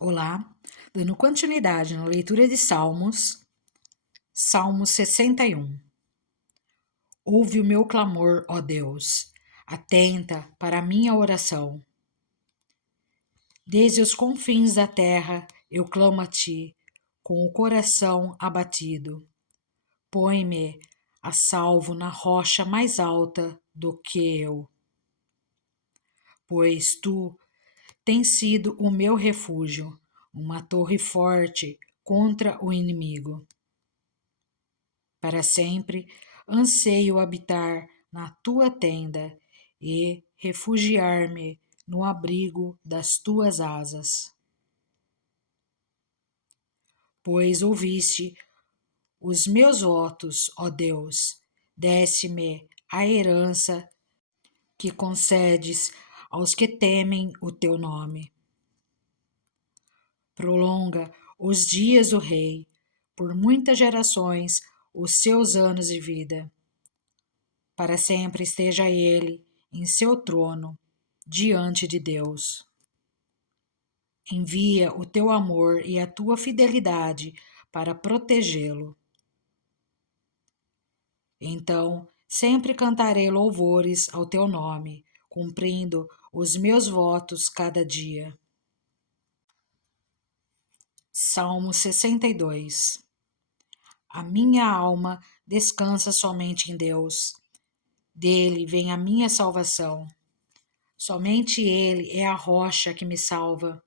Olá, dando continuidade na leitura de Salmos, Salmo 61. Ouve o meu clamor, ó Deus, atenta para a minha oração. Desde os confins da terra eu clamo a ti, com o coração abatido. Põe-me a salvo na rocha mais alta do que eu, pois tu tens sido o meu refúgio, uma torre forte contra o inimigo. Para sempre anseio habitar na tua tenda e refugiar-me no abrigo das tuas asas. Pois ouviste os meus votos, ó Deus, desce-me a herança que concedes aos que temem o teu nome. Prolonga os dias do rei, por muitas gerações, os seus anos de vida. Para sempre esteja ele em seu trono, diante de Deus. Envia o teu amor e a tua fidelidade para protegê-lo. Então, sempre cantarei louvores ao teu nome, cumprindo os meus votos cada dia. Salmo 62. A minha alma descansa somente em Deus. Dele vem a minha salvação. Somente Ele é a rocha que me salva.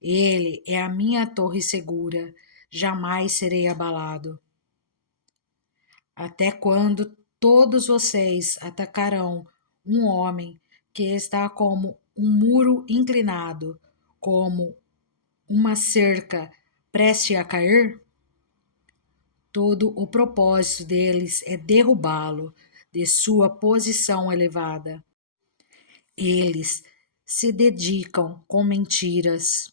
Ele é a minha torre segura, jamais serei abalado. Até quando todos vocês atacarão um homem que está como um muro inclinado, como uma cerca prestes a cair? Todo o propósito deles é derrubá-lo de sua posição elevada. Eles se dedicam com mentiras,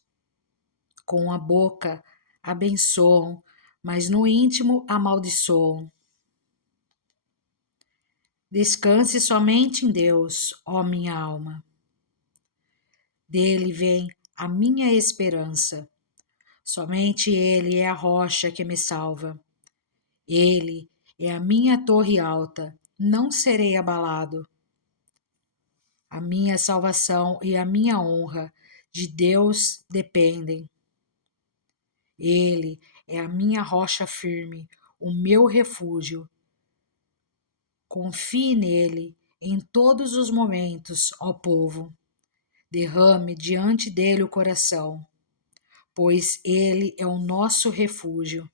com a boca abençoam, mas no íntimo amaldiçoam. Descanse somente em Deus, ó minha alma. Dele vem a minha esperança. Somente Ele é a rocha que me salva. Ele é a minha torre alta, não serei abalado. A minha salvação e a minha honra de Deus dependem. Ele é a minha rocha firme, o meu refúgio. Confie nele em todos os momentos, ó povo. Derrame diante dele o coração, pois ele é o nosso refúgio.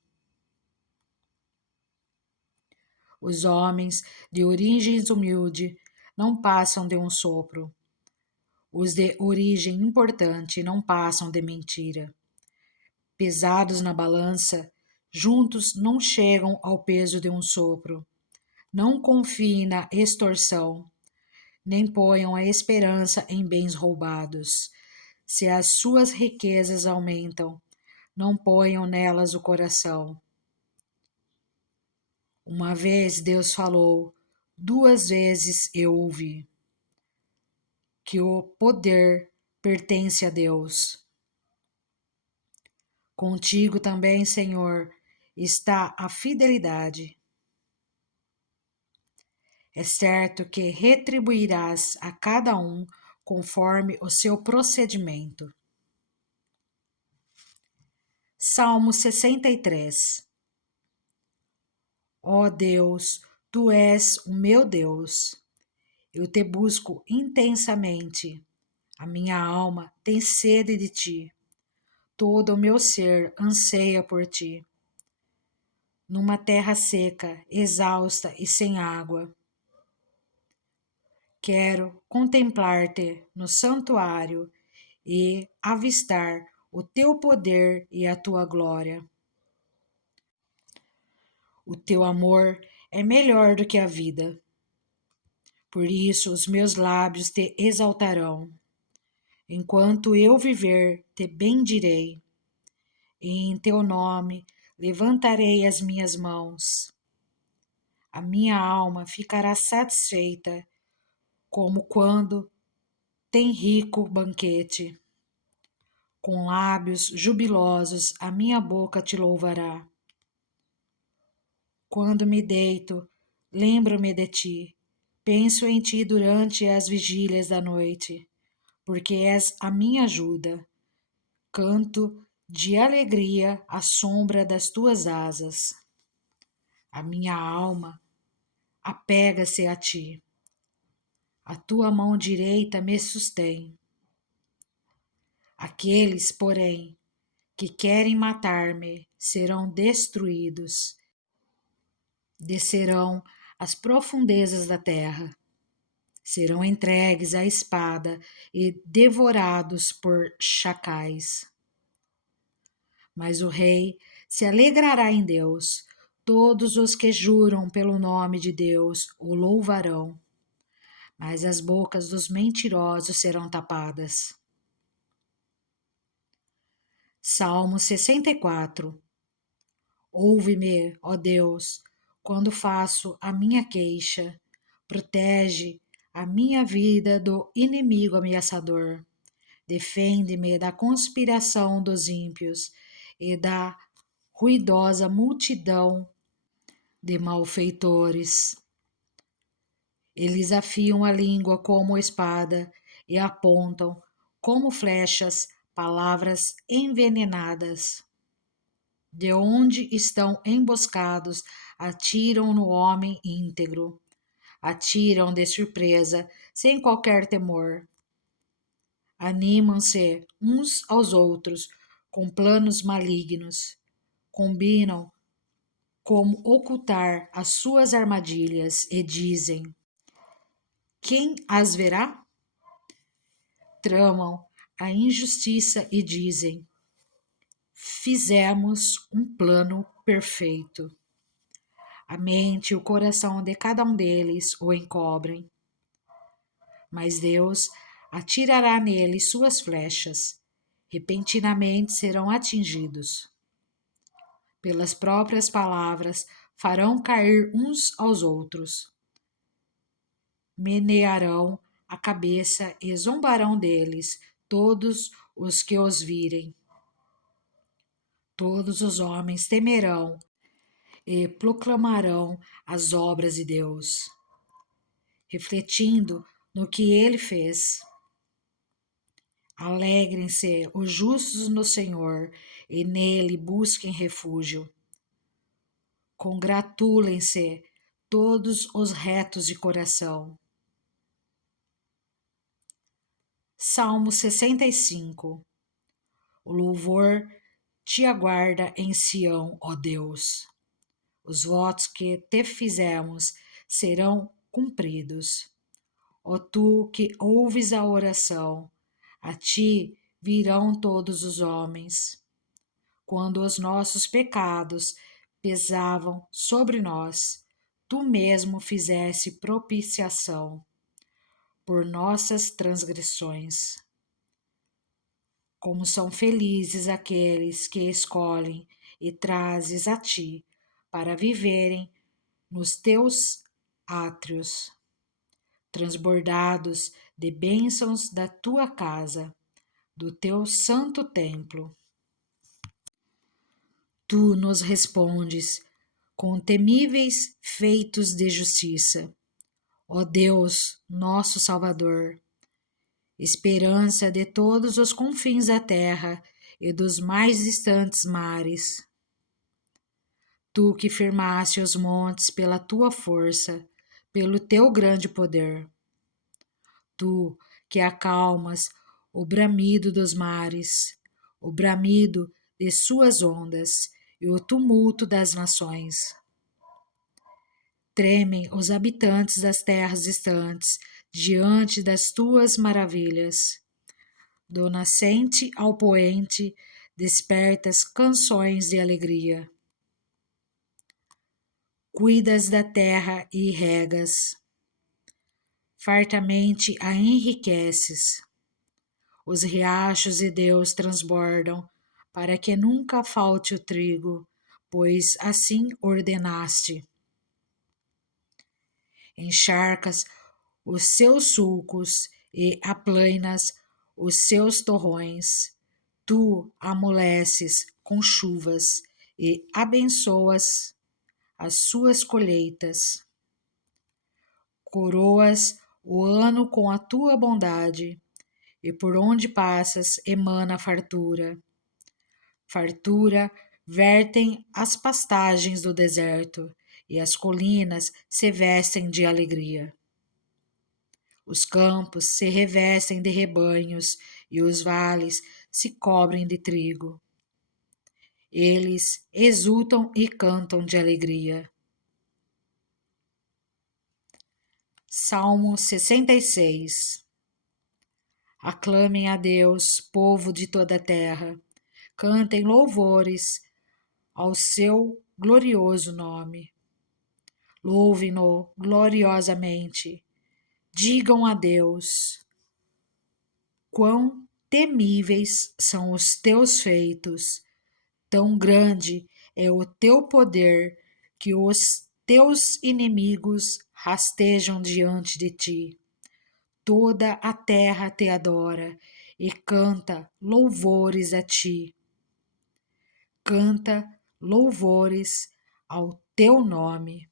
Os homens de origens humilde não passam de um sopro. Os de origem importante não passam de mentira. Pesados na balança, juntos não chegam ao peso de um sopro. Não confiem na extorsão, nem ponham a esperança em bens roubados. Se as suas riquezas aumentam, não ponham nelas o coração. Uma vez Deus falou, 2 vezes eu ouvi, que o poder pertence a Deus. Contigo também, Senhor, está a fidelidade. É certo que retribuirás a cada um conforme o seu procedimento. Salmo 63. Ó Deus, tu és o meu Deus. Eu te busco intensamente. A minha alma tem sede de ti. Todo o meu ser anseia por ti. Numa terra seca, exausta e sem água. Quero contemplar-te no santuário e avistar o teu poder e a tua glória. O teu amor é melhor do que a vida. Por isso os meus lábios te exaltarão. Enquanto eu viver, te bendirei. E em teu nome levantarei as minhas mãos. A minha alma ficará satisfeita, como quando tem rico banquete. Com lábios jubilosos a minha boca te louvará. Quando me deito, lembro-me de ti. Penso em ti durante as vigílias da noite, porque és a minha ajuda. Canto de alegria à sombra das tuas asas. A minha alma apega-se a ti. A tua mão direita me sustém. Aqueles, porém, que querem matar-me serão destruídos. Descerão às profundezas da terra. Serão entregues à espada e devorados por chacais. Mas o rei se alegrará em Deus. Todos os que juram pelo nome de Deus o louvarão. Mas as bocas dos mentirosos serão tapadas. Salmo 64. Ouve-me, ó Deus, quando faço a minha queixa. Protege a minha vida do inimigo ameaçador. Defende-me da conspiração dos ímpios e da ruidosa multidão de malfeitores. Eles afiam a língua como espada e apontam, como flechas, palavras envenenadas. De onde estão emboscados, atiram no homem íntegro. Atiram de surpresa, sem qualquer temor. Animam-se uns aos outros com planos malignos. Combinam como ocultar as suas armadilhas e dizem: quem as verá? Tramam a injustiça e dizem: fizemos um plano perfeito. A mente e o coração de cada um deles o encobrem. Mas Deus atirará neles suas flechas. Repentinamente serão atingidos. Pelas próprias palavras farão cair uns aos outros. Menearão a cabeça e zombarão deles todos os que os virem. Todos os homens temerão e proclamarão as obras de Deus, refletindo no que ele fez. Alegrem-se os justos no Senhor e nele busquem refúgio. Congratulem-se todos os retos de coração. Salmo 65. O louvor te aguarda em Sião, ó Deus. Os votos que te fizemos serão cumpridos. Ó tu que ouves a oração, a ti virão todos os homens. Quando os nossos pecados pesavam sobre nós, tu mesmo fizeste propiciação por nossas transgressões. Como são felizes aqueles que escolhem e trazes a ti para viverem nos teus átrios, transbordados de bênçãos da tua casa, do teu santo templo. Tu nos respondes com temíveis feitos de justiça. Ó Deus, nosso Salvador, esperança de todos os confins da terra e dos mais distantes mares. Tu que firmaste os montes pela tua força, pelo teu grande poder. Tu que acalmas o bramido dos mares, o bramido de suas ondas e o tumulto das nações. Tremem os habitantes das terras distantes diante das tuas maravilhas. Do nascente ao poente, despertas canções de alegria. Cuidas da terra e regas, fartamente a enriqueces. Os riachos de Deus transbordam, para que nunca falte o trigo, pois assim ordenaste. Encharcas os seus sulcos e aplainas os seus torrões. Tu amoleces com chuvas e abençoas as suas colheitas. Coroas o ano com a tua bondade, e por onde passas emana fartura. Fartura vertem as pastagens do deserto, e as colinas se vestem de alegria. Os campos se revestem de rebanhos, e os vales se cobrem de trigo. Eles exultam e cantam de alegria. Salmo 66. Aclamem a Deus, povo de toda a terra. Cantem louvores ao seu glorioso nome. Louvem-no gloriosamente. Digam a Deus: quão temíveis são os teus feitos, tão grande é o teu poder que os teus inimigos rastejam diante de ti. Toda a terra te adora e canta louvores a ti. Canta louvores ao teu nome.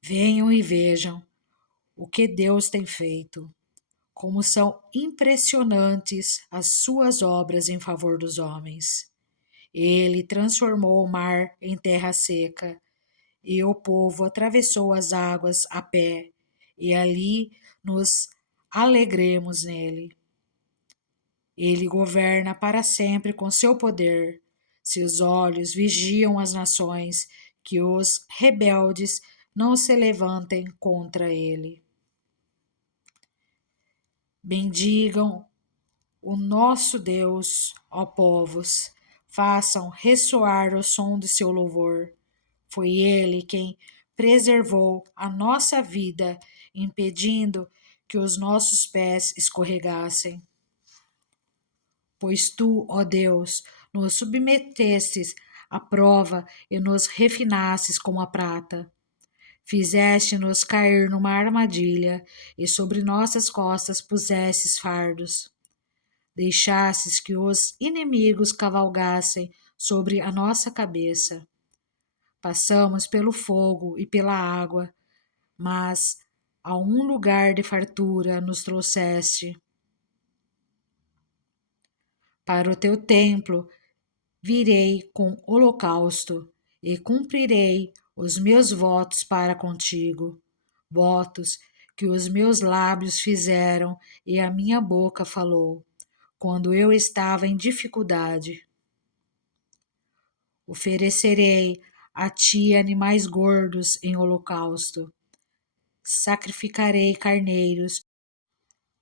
Venham e vejam o que Deus tem feito, como são impressionantes as suas obras em favor dos homens. Ele transformou o mar em terra seca, e o povo atravessou as águas a pé, e ali nos alegremos nele. Ele governa para sempre com seu poder. Seus olhos vigiam as nações, que os rebeldes não se levantem contra ele. Bendigam o nosso Deus, ó povos, façam ressoar o som de seu louvor. Foi ele quem preservou a nossa vida, impedindo que os nossos pés escorregassem. Pois tu, ó Deus, nos submetestes à prova e nos refinastes como a prata. Fizeste-nos cair numa armadilha, e sobre nossas costas pusestes fardos. Deixastes que os inimigos cavalgassem sobre a nossa cabeça. Passamos pelo fogo e pela água, mas a um lugar de fartura nos trouxeste. Para o teu templo virei com holocausto e cumprirei os meus votos para contigo, votos que os meus lábios fizeram e a minha boca falou, quando eu estava em dificuldade. Oferecerei a ti animais gordos em holocausto, sacrificarei carneiros,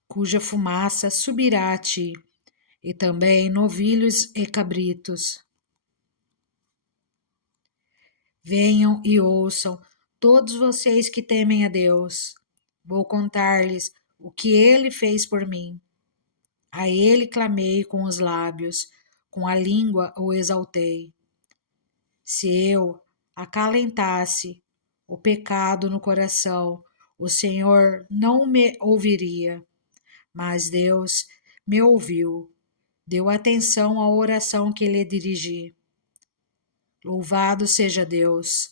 cuja fumaça subirá a ti, e também novilhos e cabritos. Venham e ouçam, todos vocês que temem a Deus. Vou contar-lhes o que ele fez por mim. A ele clamei com os lábios, com a língua o exaltei. Se eu acalentasse o pecado no coração, o Senhor não me ouviria. Mas Deus me ouviu, deu atenção à oração que lhe dirigi. Louvado seja Deus,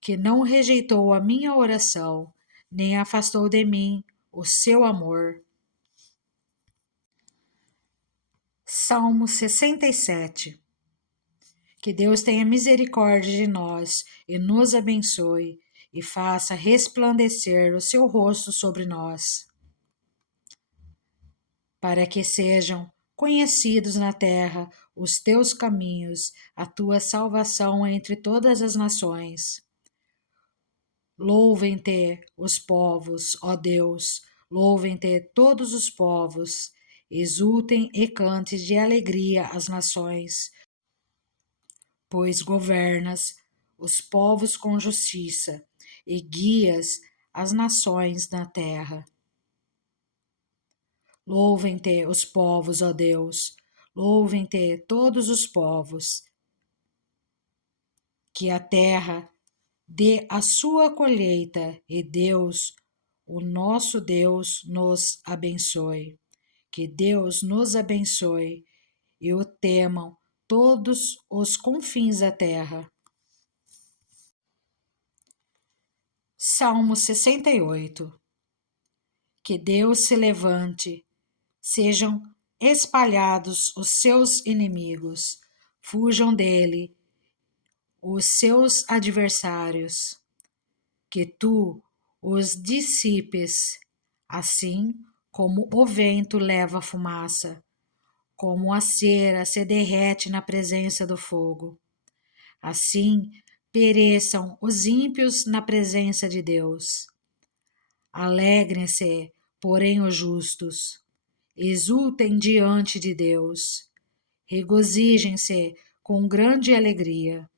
que não rejeitou a minha oração, nem afastou de mim o seu amor. Salmo 67. Que Deus tenha misericórdia de nós e nos abençoe, e faça resplandecer o seu rosto sobre nós, para que sejam conhecidos na terra os teus caminhos, a tua salvação entre todas as nações. Louvem-te os povos, ó Deus, louvem-te todos os povos, exultem e cantem de alegria as nações, pois governas os povos com justiça e guias as nações na terra. Louvem-te os povos, ó Deus, louvem-te todos os povos, que a terra dê a sua colheita, e Deus, o nosso Deus, nos abençoe. Que Deus nos abençoe e o temam todos os confins da terra. Salmo 68. Que Deus se levante, sejam espalhados os seus inimigos, fujam dele os seus adversários, que tu os dissipes, assim como o vento leva a fumaça, como a cera se derrete na presença do fogo. Assim pereçam os ímpios na presença de Deus. Alegrem-se, porém, os justos, exultem diante de Deus, regozijem-se com grande alegria.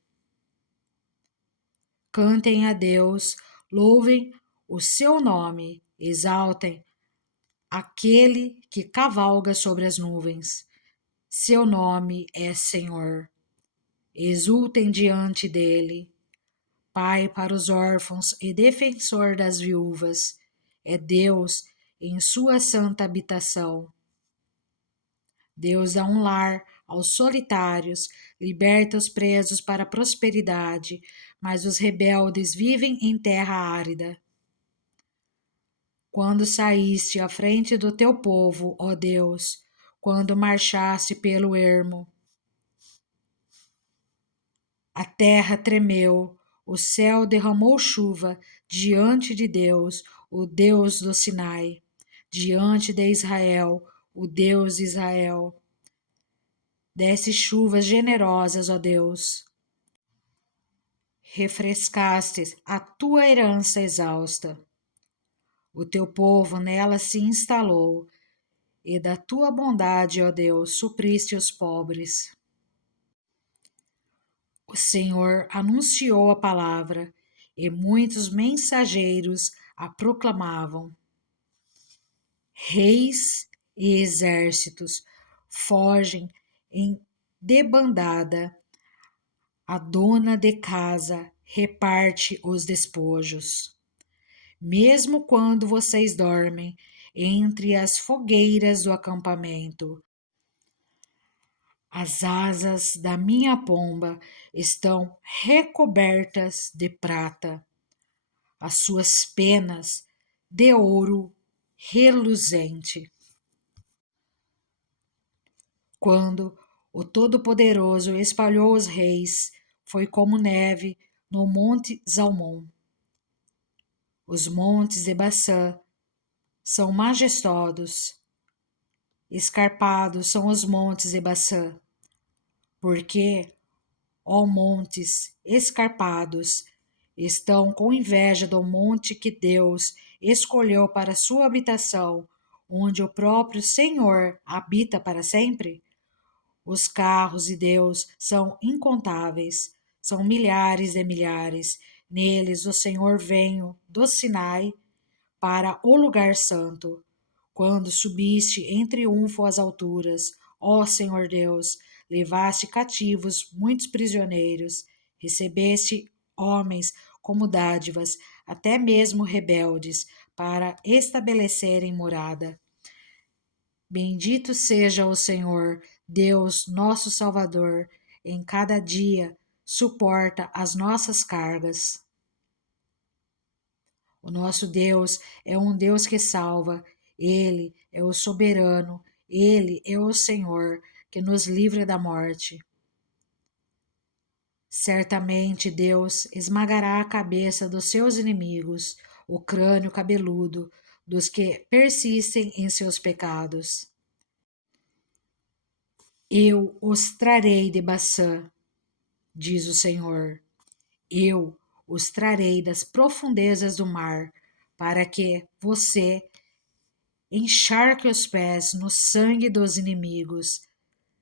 Cantem a Deus, louvem o seu nome, exaltem aquele que cavalga sobre as nuvens. Seu nome é Senhor. Exultem diante dele. Pai para os órfãos e defensor das viúvas, é Deus em sua santa habitação. Deus dá um lar aos solitários, liberta os presos para a prosperidade, mas os rebeldes vivem em terra árida. Quando saíste à frente do teu povo, ó Deus, quando marchaste pelo ermo, a terra tremeu, o céu derramou chuva diante de Deus, o Deus do Sinai, diante de Israel, o Deus de Israel. Desce chuvas generosas, ó Deus. Refrescaste a tua herança exausta. O teu povo nela se instalou, e da tua bondade, ó Deus, supriste os pobres. O Senhor anunciou a palavra, e muitos mensageiros a proclamavam. Reis e exércitos fogem em debandada. A dona de casa reparte os despojos. Mesmo quando vocês dormem entre as fogueiras do acampamento, as asas da minha pomba estão recobertas de prata, as suas penas de ouro reluzente. Quando o Todo-Poderoso espalhou os reis, foi como neve no monte Zalmon. Os montes de Baçã são majestosos, escarpados são os montes de Baçã, porque, ó montes escarpados, estão com inveja do monte que Deus escolheu para sua habitação, onde o próprio Senhor habita para sempre? Os carros de Deus são incontáveis, são milhares de milhares. Neles o Senhor veio do Sinai para o lugar santo. Quando subiste em triunfo às alturas, ó Senhor Deus, levaste cativos muitos prisioneiros, recebeste homens como dádivas, até mesmo rebeldes, para estabelecerem morada. Bendito seja o Senhor, Deus nosso Salvador, em cada dia suporta as nossas cargas. O nosso Deus é um Deus que salva, Ele é o soberano, Ele é o Senhor que nos livra da morte. Certamente Deus esmagará a cabeça dos seus inimigos, o crânio cabeludo dos que persistem em seus pecados. Eu os trarei de Baçã, diz o Senhor. Eu os trarei das profundezas do mar, para que você encharque os pés no sangue dos inimigos,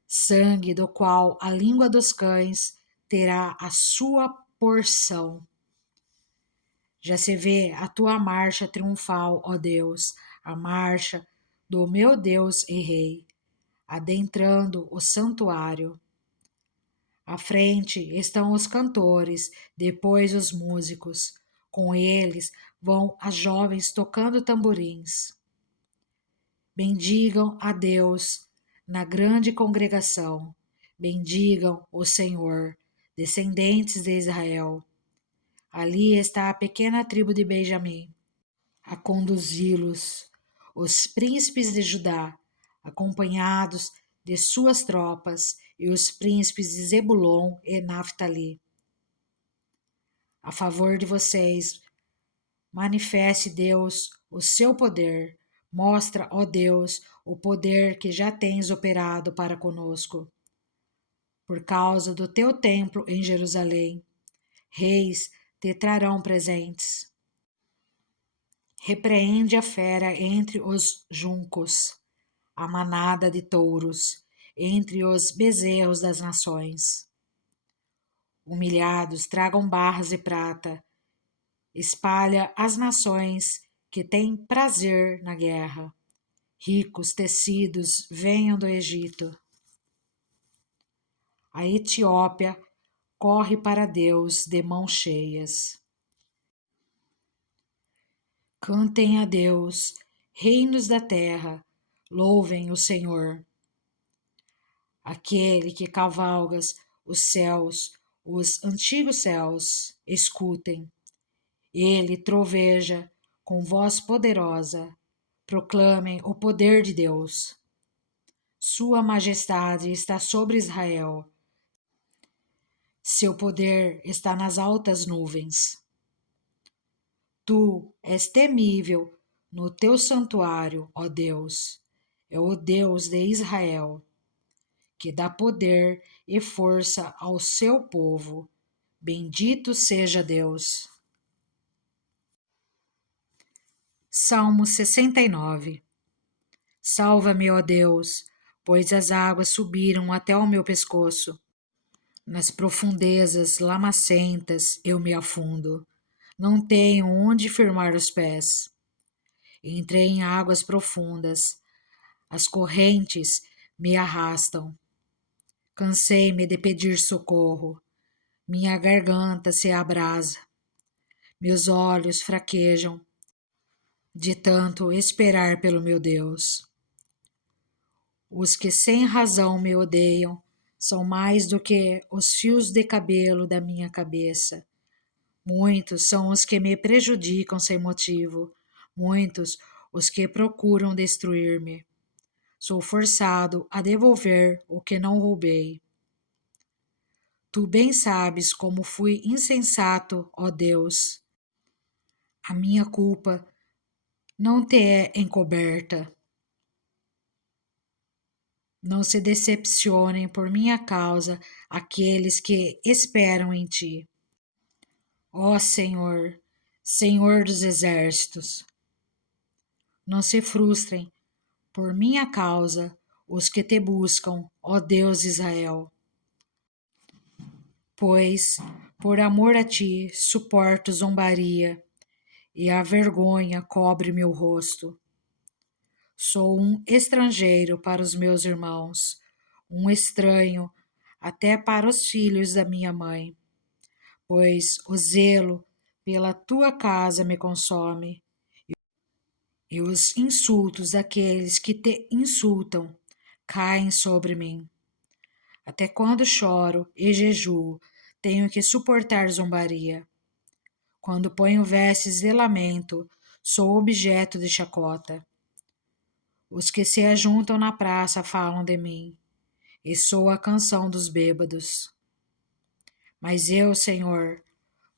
sangue do qual a língua dos cães terá a sua porção. Já se vê a tua marcha triunfal, ó Deus, a marcha do meu Deus e Rei, adentrando o santuário. À frente estão os cantores, depois os músicos. Com eles vão as jovens tocando tamborins. Bendigam a Deus na grande congregação. Bendigam o Senhor, descendentes de Israel. Ali está a pequena tribo de Benjamim, a conduzi-los, os príncipes de Judá, acompanhados de suas tropas, e os príncipes de Zebulon e Naftali. A favor de vocês, manifeste, Deus, o seu poder. Mostra, ó Deus, o poder que já tens operado para conosco. Por causa do teu templo em Jerusalém, reis te trarão presentes. Repreende a fera entre os juncos, a manada de touros, entre os bezerros das nações. Humilhados, tragam barras de prata. Espalha as nações que têm prazer na guerra. Ricos tecidos venham do Egito. A Etiópia corre para Deus de mãos cheias. Cantem a Deus, reinos da terra, louvem o Senhor. Aquele que cavalgas os céus, os antigos céus, escutem. Ele troveja com voz poderosa, proclamem o poder de Deus. Sua majestade está sobre Israel. Seu poder está nas altas nuvens. Tu és temível no teu santuário, ó Deus. É o Deus de Israel, que dá poder e força ao seu povo. Bendito seja Deus. Salmo 69. Salva-me, ó Deus, pois as águas subiram até o meu pescoço. Nas profundezas lamacentas eu me afundo. Não tenho onde firmar os pés. Entrei em águas profundas. As correntes me arrastam. Cansei-me de pedir socorro. Minha garganta se abrasa. Meus olhos fraquejam de tanto esperar pelo meu Deus. Os que sem razão me odeiam são mais do que os fios de cabelo da minha cabeça. Muitos são os que me prejudicam sem motivo, muitos os que procuram destruir-me. Sou forçado a devolver o que não roubei. Tu bem sabes como fui insensato, ó Deus. A minha culpa não te é encoberta. Não se decepcionem por minha causa aqueles que esperam em ti. Ó Senhor, Senhor dos exércitos, não se frustrem por minha causa os que te buscam, ó Deus de Israel. Pois, por amor a ti, suporto zombaria, e a vergonha cobre meu rosto. Sou um estrangeiro para os meus irmãos, um estranho até para os filhos da minha mãe, pois o zelo pela tua casa me consome, e os insultos daqueles que te insultam caem sobre mim. Até quando choro e jejuo, tenho que suportar zombaria. Quando ponho vestes de lamento, sou objeto de chacota. Os que se ajuntam na praça falam de mim, e sou a canção dos bêbados. Mas eu, Senhor,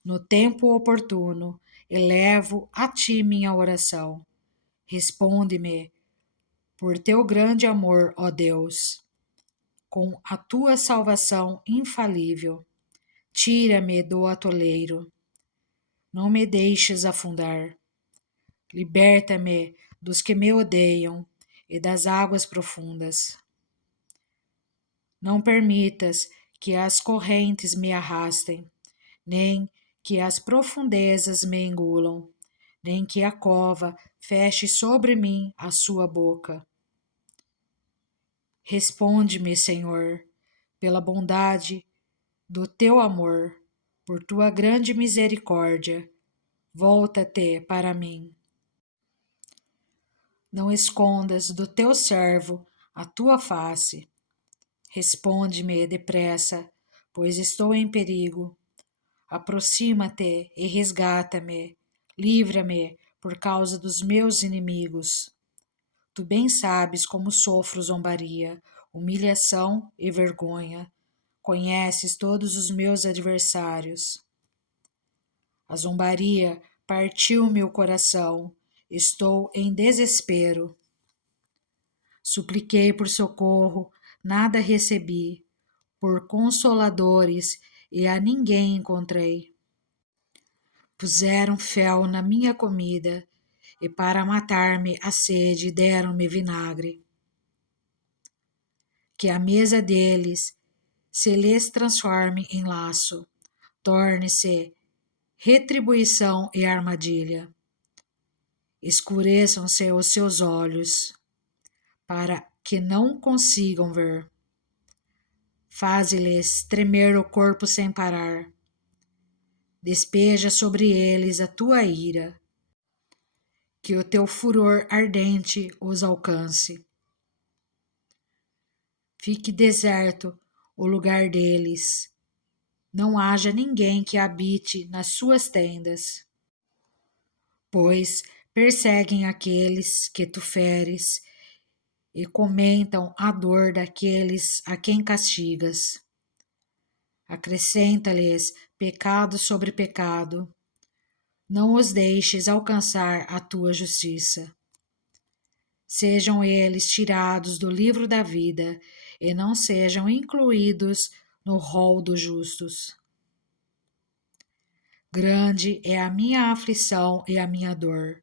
no tempo oportuno, elevo a ti minha oração. Responde-me por teu grande amor, ó Deus, com a tua salvação infalível. Tira-me do atoleiro. Não me deixes afundar. Liberta-me dos que me odeiam e das águas profundas. Não permitas que as correntes me arrastem, nem que as profundezas me engulam, nem que a cova feche sobre mim a sua boca. Responde-me, Senhor, pela bondade do teu amor, por tua grande misericórdia, volta-te para mim. Não escondas do teu servo a tua face. Responde-me depressa, pois estou em perigo. Aproxima-te e resgata-me. Livra-me por causa dos meus inimigos. Tu bem sabes como sofro zombaria, humilhação e vergonha. Conheces todos os meus adversários. A zombaria partiu meu coração. Estou em desespero. Supliquei por socorro, nada recebi. Por consoladores, e a ninguém encontrei. Puseram fel na minha comida, e para matar-me a sede deram-me vinagre. Que a mesa deles se lhes transforme em laço, torne-se retribuição e armadilha. Escureçam-se os seus olhos, para que não consigam ver. Faze-lhes tremer o corpo sem parar. Despeja sobre eles a tua ira, que o teu furor ardente os alcance. Fique deserto o lugar deles, não haja ninguém que habite nas suas tendas, pois perseguem aqueles que tu feres e comentam a dor daqueles a quem castigas. Acrescenta-lhes pecado sobre pecado, não os deixes alcançar a tua justiça. Sejam eles tirados do livro da vida e não sejam incluídos no rol dos justos. Grande é a minha aflição e a minha dor.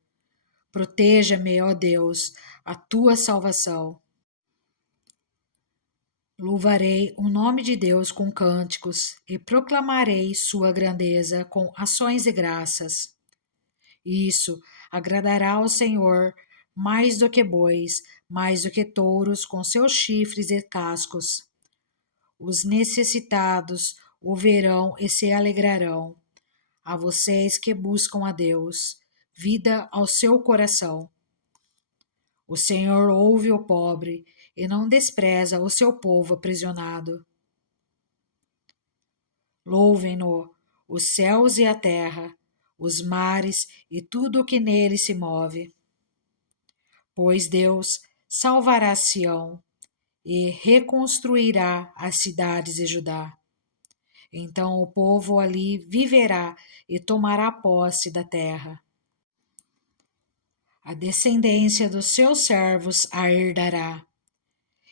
Proteja-me, ó Deus, a tua salvação. Louvarei o nome de Deus com cânticos e proclamarei sua grandeza com ações de graças. Isso agradará ao Senhor mais do que bois, mais do que touros com seus chifres e cascos. Os necessitados o verão e se alegrarão. A vocês que buscam a Deus, vida ao seu coração. O Senhor ouve o pobre e não despreza o seu povo aprisionado. Louvem-no os céus e a terra, os mares e tudo o que nele se move. Pois Deus salvará Sião e reconstruirá as cidades de Judá. Então o povo ali viverá e tomará posse da terra. A descendência dos seus servos a herdará,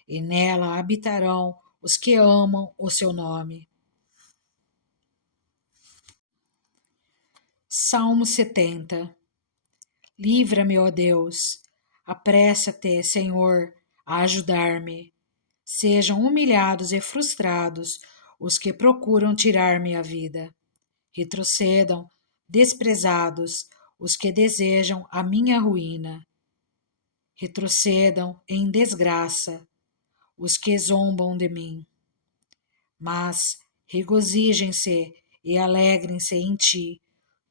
e nela habitarão os que amam o seu nome. Salmo 70. Livra-me, ó Deus, apressa-te, Senhor, a ajudar-me. Sejam humilhados e frustrados os que procuram tirar-me a vida. Retrocedam, desprezados, os que desejam a minha ruína. Retrocedam em desgraça os que zombam de mim. Mas regozijem-se e alegrem-se em ti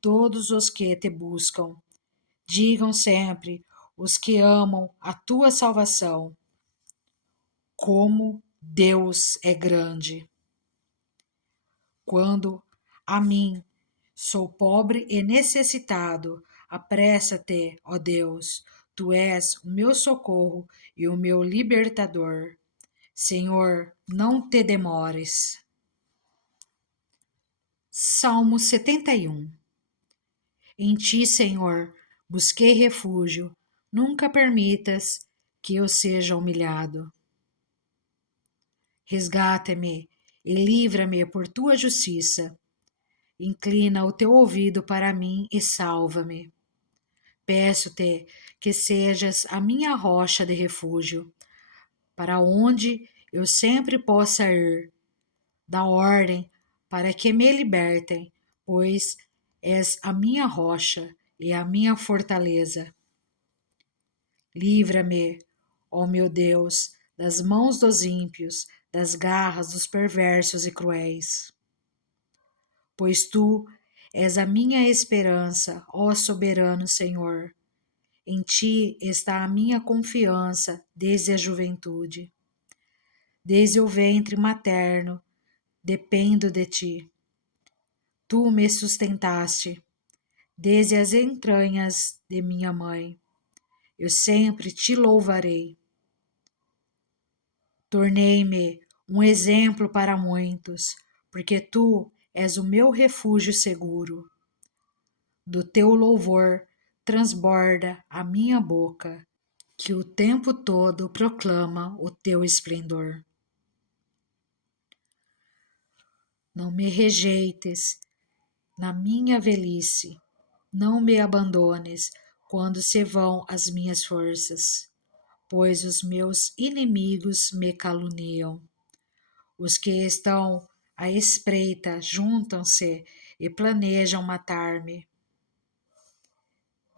todos os que te buscam. Digam sempre os que amam a tua salvação. Como Deus é grande! Quando a mim sou pobre e necessitado, apressa-te, ó Deus, tu és o meu socorro e o meu libertador. Senhor, não te demores. Salmo 71. Em ti, Senhor, busquei refúgio, nunca permitas que eu seja humilhado. Resgata-me e livra-me por tua justiça. Inclina o teu ouvido para mim e salva-me. Peço-te que sejas a minha rocha de refúgio, para onde eu sempre possa ir. Dá ordem para que me libertem, pois és a minha rocha e a minha fortaleza. Livra-me, ó meu Deus, das mãos dos ímpios, das garras dos perversos e cruéis. Pois tu és a minha esperança, ó soberano Senhor. Em ti está a minha confiança desde a juventude. Desde o ventre materno, dependo de ti. Tu me sustentaste desde as entranhas de minha mãe. Eu sempre te louvarei. Tornei-me um exemplo para muitos, porque tu és o meu refúgio seguro. Do teu louvor transborda a minha boca, que o tempo todo proclama o teu esplendor. Não me rejeites na minha velhice, não me abandones quando se vão as minhas forças, pois os meus inimigos me caluniam. Os que estão à espreita juntam-se e planejam matar-me.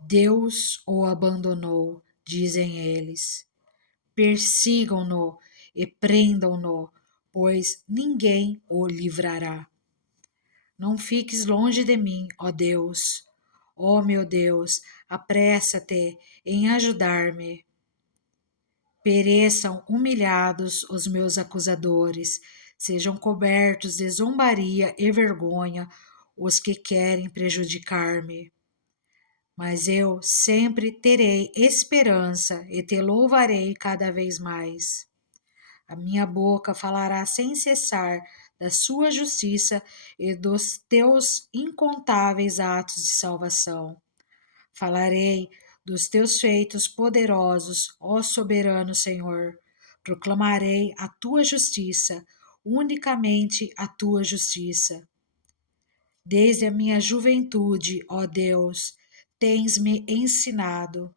Deus o abandonou, dizem eles. Persigam-no e prendam-no, pois ninguém o livrará. Não fiques longe de mim, ó Deus. Ó meu Deus, apressa-te em ajudar-me. Pereçam humilhados os meus acusadores, sejam cobertos de zombaria e vergonha os que querem prejudicar-me. Mas eu sempre terei esperança e te louvarei cada vez mais. A minha boca falará sem cessar da sua justiça e dos teus incontáveis atos de salvação. Falarei dos teus feitos poderosos, ó soberano Senhor. Proclamarei a tua justiça, unicamente a tua justiça. Desde a minha juventude, ó Deus, tens-me ensinado,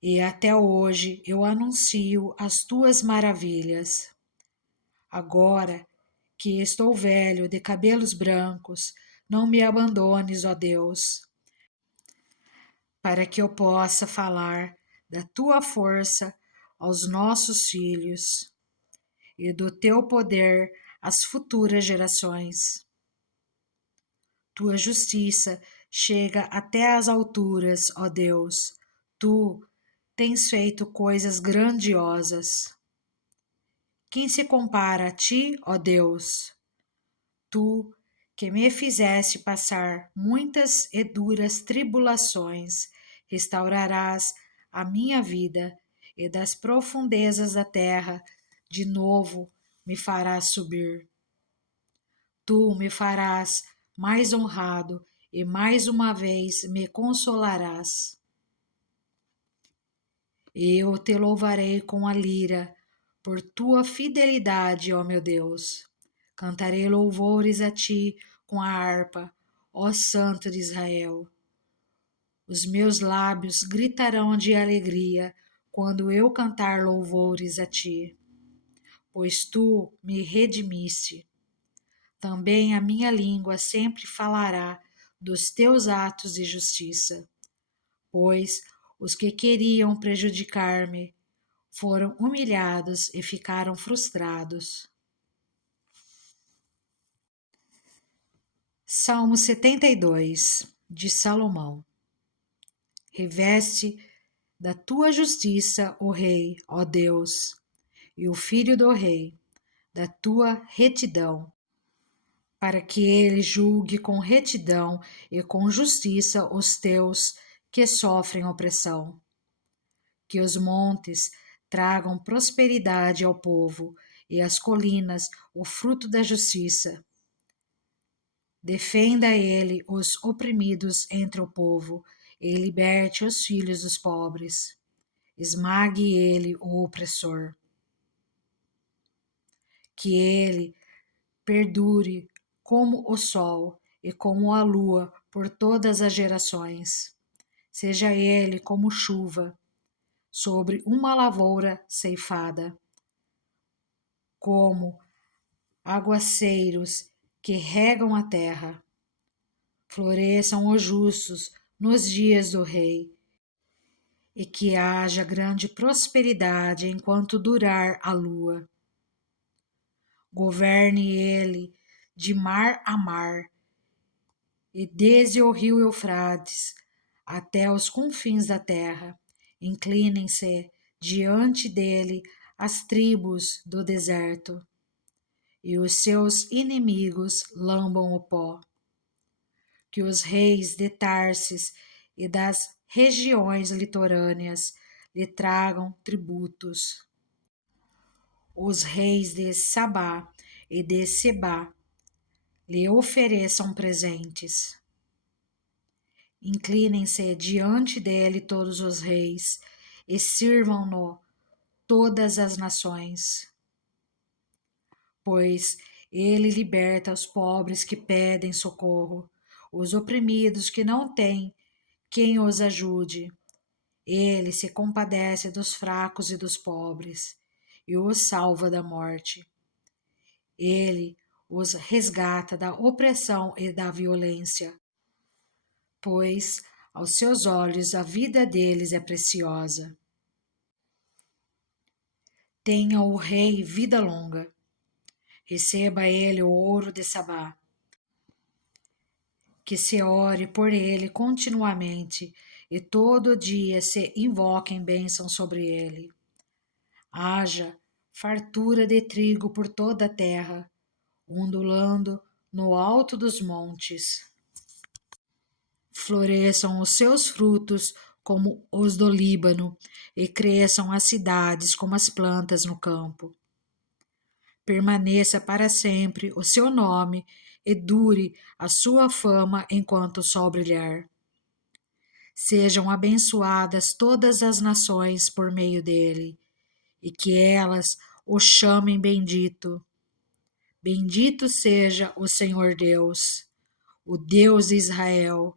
e até hoje eu anuncio as tuas maravilhas. Agora que estou velho, de cabelos brancos, não me abandones, ó Deus, para que eu possa falar da tua força aos nossos filhos e do teu poder às futuras gerações. Tua justiça chega até às alturas, ó Deus. Tu tens feito coisas grandiosas. Quem se compara a ti, ó Deus? Tu que me fizeste passar muitas e duras tribulações, restaurarás a minha vida e das profundezas da terra de novo me farás subir. Tu me farás mais honrado e mais uma vez me consolarás. Eu te louvarei com a lira por tua fidelidade, ó meu Deus. Cantarei louvores a ti com a harpa, ó Santo de Israel. Os meus lábios gritarão de alegria quando eu cantar louvores a ti, pois tu me redimiste. Também a minha língua sempre falará dos teus atos de justiça, pois os que queriam prejudicar-me foram humilhados e ficaram frustrados. Salmo 72, de Salomão. Reveste da tua justiça o rei, ó Deus, e o filho do rei, da tua retidão, para que ele julgue com retidão e com justiça os teus que sofrem opressão. Que os montes tragam prosperidade ao povo e as colinas o fruto da justiça. Defenda ele os oprimidos entre o povo e liberte os filhos dos pobres. Esmague ele o opressor. Que ele perdure como o sol e como a lua por todas as gerações. Seja ele como chuva sobre uma lavoura ceifada, como aguaceiros que regam a terra. Floresçam os justos nos dias do rei, e que haja grande prosperidade enquanto durar a lua. Governe ele de mar a mar, e desde o rio Eufrates até os confins da terra. Inclinem-se diante dele as tribos do deserto, e os seus inimigos lambam o pó. Que os reis de Tarsis e das regiões litorâneas lhe tragam tributos. Os reis de Sabá e de Sebá lhe ofereçam presentes. Inclinem-se diante dele todos os reis e sirvam-no todas as nações, pois ele liberta os pobres que pedem socorro, os oprimidos que não têm quem os ajude. Ele se compadece dos fracos e dos pobres e os salva da morte. Ele os resgata da opressão e da violência, pois aos seus olhos a vida deles é preciosa. Tenha o rei vida longa, receba ele o ouro de Sabá, que se ore por ele continuamente e todo dia se invoquem bênçãos sobre ele. Haja fartura de trigo por toda a terra, ondulando no alto dos montes. Floresçam os seus frutos como os do Líbano, e cresçam as cidades como as plantas no campo. Permaneça para sempre o seu nome e dure a sua fama enquanto o sol brilhar. Sejam abençoadas todas as nações por meio dele, e que elas o chamem bendito. Bendito seja o Senhor Deus, o Deus de Israel,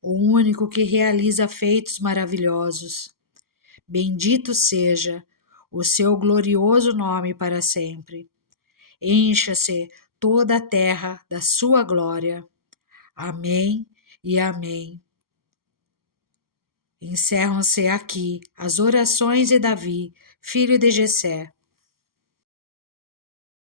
o único que realiza feitos maravilhosos. Bendito seja o seu glorioso nome para sempre. Encha-se toda a terra da sua glória. Amém e amém. Encerram-se aqui as orações de Davi, filho de Jessé.